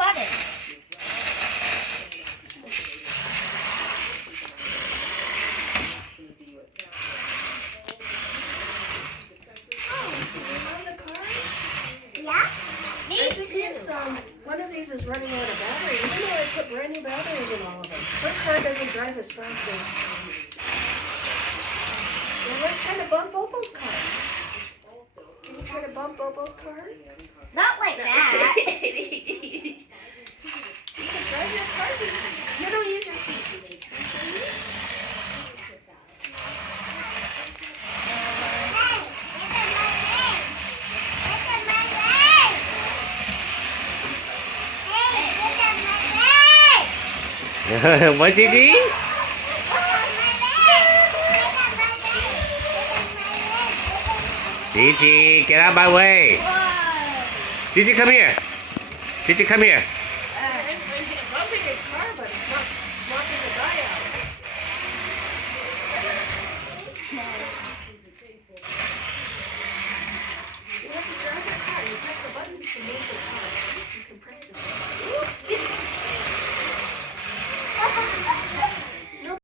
button. Yeah? Me too. One of these is running out of battery. Even though I put brand new batteries in all of them. Her car doesn't drive as fast as... Well, let's kind of bump Bobo's car. Can you try to bump Bobo's car? Not like that. You can drive your car. You don't use your seat, Gigi. What, Gigi? Gigi, get out of my way. Gigi, come here. Gigi, come here. I'm bumping his car, but it's not blocking the